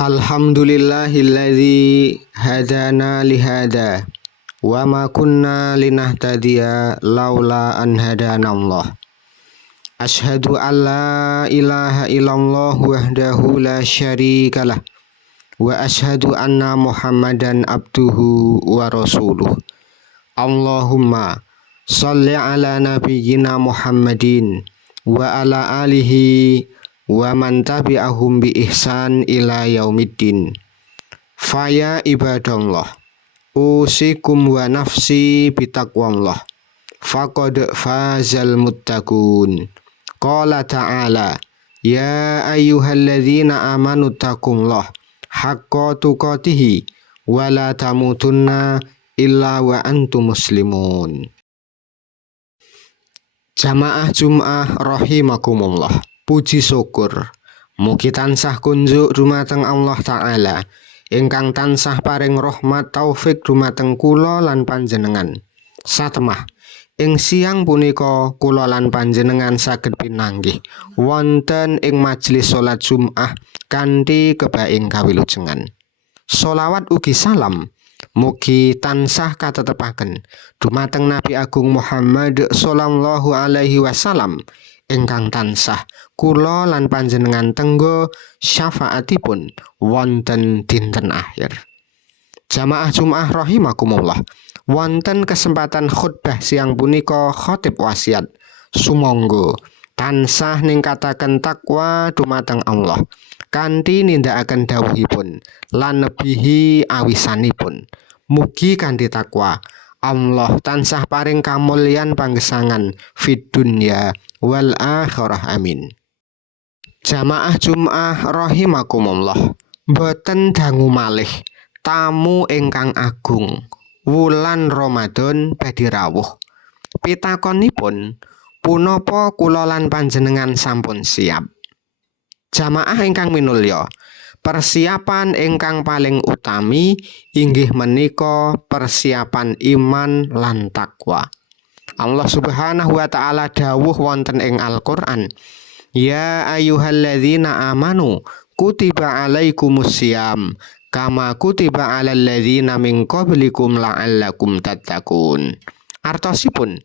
Alhamdulillahilladzi hadana lihada wa ma kunna linahtadiya laula an hadanallah. Ashhadu an la ilaha illallah wahdahu la syarikalah wa ashhadu anna Muhammadan abduhu wa rasuluh. Allahumma shalli ala nabiyyina Muhammadin wa ala alihi wa man tabi'ahum bi ihsan ila yaumiddin. Faya ibadallah, usikum wa nafsi bitaqwallah, faqad fazal muttaqun. Qala ta'ala, ya ayyuhalladzina amanu taqullah haqqa tuqatih wa la tamutunna illa wa antum muslimun. Jamaah Jum'ah rahimakumullah. Puji syukur mugi tansah kunjuk dumateng Allah Ta'ala ingkang tansah paring rahmat taufik dumateng kula lan panjenengan. Satemah ing siang punika kula lan panjenengan saged pinanggih wonten ing majelis salat Jum'ah kanthi kebaing kawilujengan. Sholawat ugi salam mugi tansah katetepaken dumateng Nabi Agung Muhammad sallallahu alaihi wasallam ingkang tansah kula lan panjenengan tenggo syafaatipun wonten dinten akhir. Jamaah Jum'ah rahimakumullah, wonten kesempatan khutbah siang punika khatib wasiat sumangga tansah ningkataken takwa dumateng Allah kanthi nindakaken dawuhipun lan nebihi awisanipun. Mugi kanthi takwa Allah tansah paring kamulyan panggesangan fid dunya wal akhirah, amin. Jamaah Jum'ah rahimakumullah, boten dangu malih tamu ingkang agung wulan Ramadan badhe rawuh. Pitakonipun, punapa kula lan panjenengan sampun siap? Jamaah ingkang minulya, persiapan ingkang paling utami inggih menika persiapan iman lan takwa. Allah Subhanahu wa ta'ala dawuh wonten ing Al-Qur'an, ya ayyuhalladzina amanu kutiba alaikumusiyam kama kutiba alal ladzina min qablikum la'allakum tattaqun. Artosipun,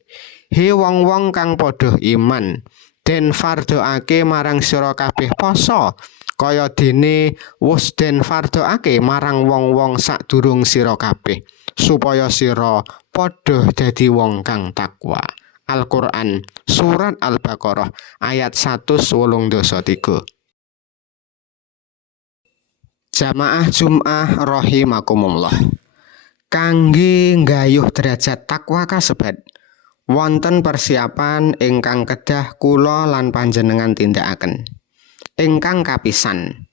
he wong-wong kang padha iman, den fardhoake marang sira kabeh poso kaya dene wis den fardhoake marang wong-wong sadurung sira kabeh, supaya sira padha dadi wong kang takwa. Al-Qur'an surat Al-Baqarah ayat 183. Jamaah Jum'ah rahimakumullah, kangge nggayuh derajat takwa kasebat wonten persiapan ingkang kedah kula lan panjenengan tindakaken. Ingkang kapisan,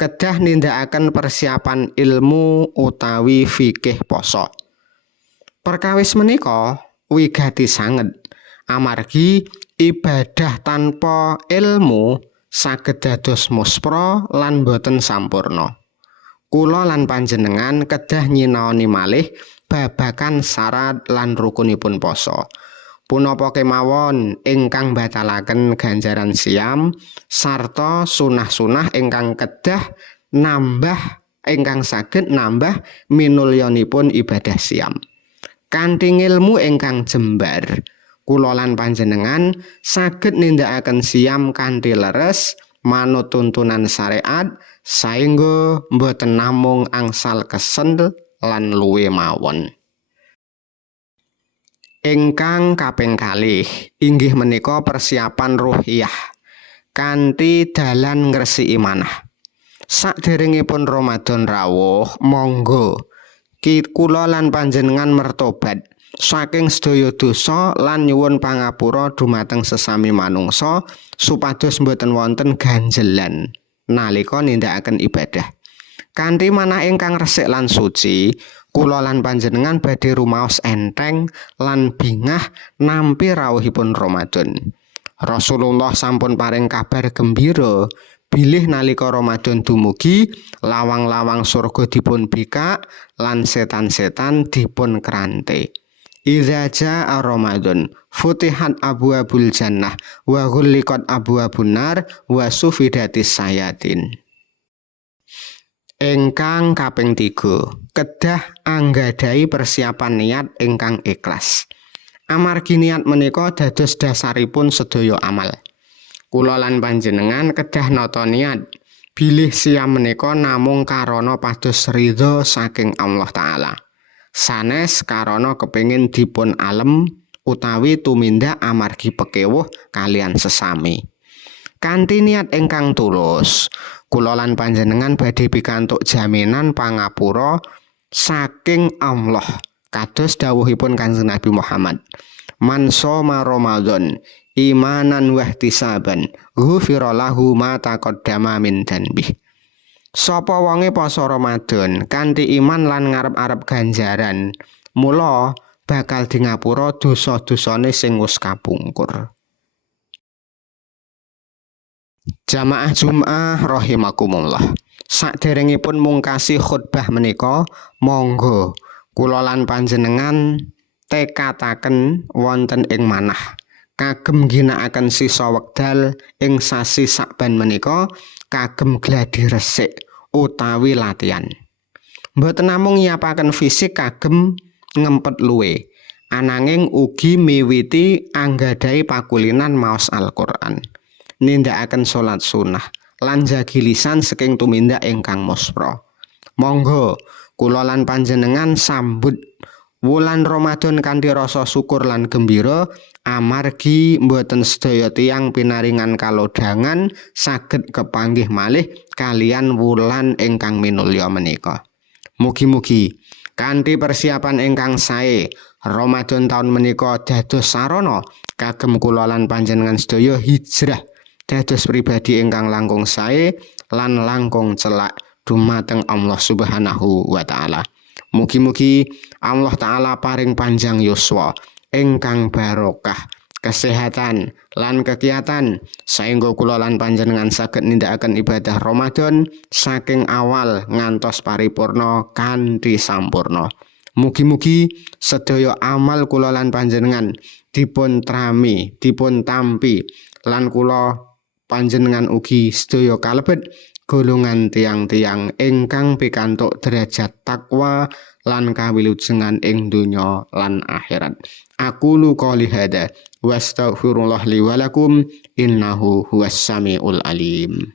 kedah nindakaken persiapan ilmu utawi fikih poso. Perkawis menika wigati sanget amargi ibadah tanpa ilmu saged dados muspra lan boten sampurna. Kula lan panjenengan kedah nyinaoni malih babagan syarat lan rukunipun poso. Punapa kemawon ingkang batalaken ganjaran siam sarta sunah-sunah ingkang kedah ingkang saged nambah minulyanipun ibadah siam. Kanthi ilmu ingkang jembar, kula lan panjenengan saged nindakaken siam kanthi leres manut tuntunan syariat saengga boten namung angsal kesendel lan luwe mawon. Ingkang kaping kalih inggih menika persiapan ruhiyah kanthi dalan ngresiki manah. Saderengipun Ramadan rawuh, monggo kula lan panjenengan mertobat saking sedaya dosa lan nyuwun pangapura dumateng sesami manungsa supados boten wonten ganjelan nalika nindakaken ibadah. Kanthi manah ingkang resik lan suci, kula lan panjenengan badhe rumaos enteng lan bingah nampi rawuhipun Ramadan. Rasulullah sampun paring kabar gembira bilih nalika Ramadan dumugi lawang-lawang surga dipun bikak lan setan-setan dipun krante. Idza jaa Ramadan futihat abwabul jannah wa ghulliqat abwabun nar wa sufidatis sayatin. Ingkang kaping 3, kedah anggadhahi persiapan niat ingkang ikhlas. Amargi niat menika dados dasaripun sedaya amal. Kula lan panjenengan kedah nata niat bilih siam menika namung karana pados ridho saking Allah Ta'ala. Sanes karana kepengin dipun alem utawi tumindak amargi pekewuh kalian sesami. Kanthi niat ingkang tulus, kula lan panjenengan badhe pikantuk jaminan pangapura saking Allah. Kados dawuhipun Kanjeng Nabi Muhammad, "Man shoma Ramadan imanan wa ihtisaban, ghufira lahu ma taqaddama min dhanbih." Sapa wonge poso Ramadan kanthi iman lan ngarep-arep ganjaran, mula bakal di ngapura dosa-dosane sing wis kapungkur. Jamaah Jumat rahimakumullah. Saderengipun mungkasi khutbah menika, monggo kula lan panjenengan tekataken wonten ing manah kagem ginakaken sisa wekdal ing sasi Sakban menika kagem gladi resik utawi latihan. Mboten namung nyiapaken fisik kagem ngempet luwe, ananging ugi miwiti anggadhahi pakulinan maos Al-Qur'an, nindakaken salat sunah lan jagi lisan saking tumindak ingkang muspra. Monggo kula lan panjenengan sambut wulan Ramadan kanthi rasa syukur lan gembira amargi mboten sedaya tiyang pinaringan kalodhangan saged kepanggih malih kalian wulan ingkang minulya menika. Mugi-mugi kanthi persiapan ingkang sae Ramadan taun menika dados sarana kagem kula lan panjenengan sedaya hijrah dados pribadi ingkang langkung sae lan langkung celak dumateng Allah Subhanahu wa Ta'ala. Mugi-mugi Allah Ta'ala paring panjang yuswa ingkang barokah, kesehatan lan kegiatan saengga kula lan panjenengan saged nindakaken ibadah Ramadan saking awal ngantos paripurna kanthi sampurna. Mugi-mugi sedaya amal kula lan panjenengan dipun trami, dipun tampi lan kula panjenengan ugi sedaya kalebet golongan tiang-tiang ingkang pikantuk derajat takwa lan kawilujengan ing donya lan akhirat. Aqulu qouli hadza wa astaghfirullah li wa lakum innahu huwas samiul alim.